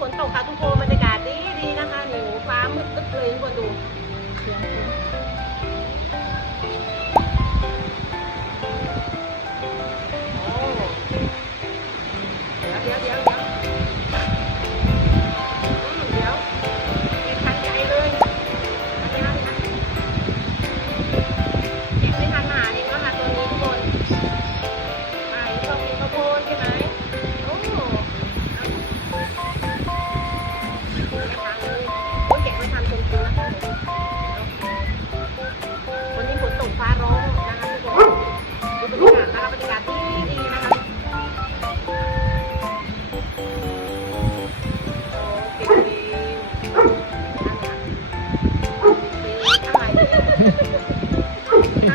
ฝนตกค่ะทุกคน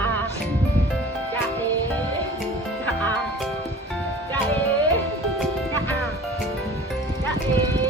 อาจะเอจะอาจะเอจะอาจะเอ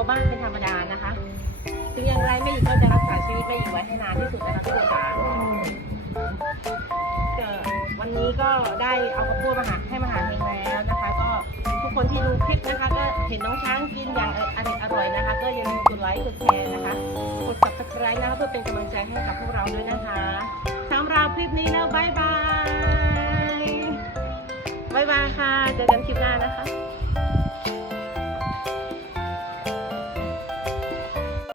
วบ้างเป็นธรรมดานะคะถึงอย่างไรแม่หญิงก็จะรักษาชีวิตแม่หญิงไว้ให้นานที่สุดนะคะทุกคนจ๋าวันนี้ก็ได้เอาข้าวโพดมาหาให้มาหาเองแล้วนะคะ ก็ทุกคนที่ดูคลิปนะคะ ก็เห็นน้องช้างกินอย่างอร่อยนะคะ ก็อย่าลืมกดไลค์กดแชร์นะคะกด subscribe นะคะเพื่อเป็นกำลังใจให้กับพวกเราด้วยนะคะสำหรับคลิปนี้แล้วบายบายบายบายค่ะเจอกันคลิปหน้านะคะ